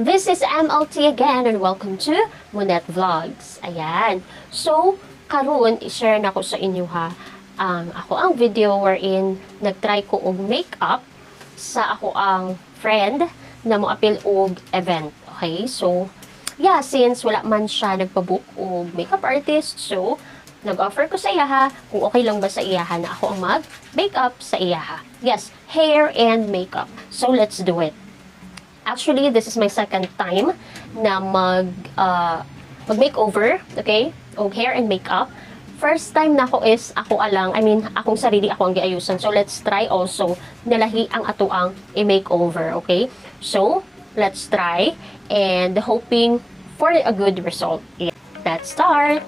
This is MLT again and welcome to Monet Vlogs. Ayan. So, karon i-share na ko sa inyo ha. Ako ang video wherein nagtry ko og makeup sa ako ang friend na mo appeal og event. Okay? So, yeah, since wala man siya nagpabook og makeup artist, so nag-offer ko sa iyaha kung okay lang ba sa iyaha na ako ang mag-makeup sa iyaha. Yes, hair and makeup. So, let's do it. Actually, this is my second time na mag-makeover, okay? O hair and makeup. First time na ako is ako akong sarili ako ang giayusan. So, let's try also nalahi ang atuang i-makeover, okay? So, let's try and hoping for a good result. Let's start!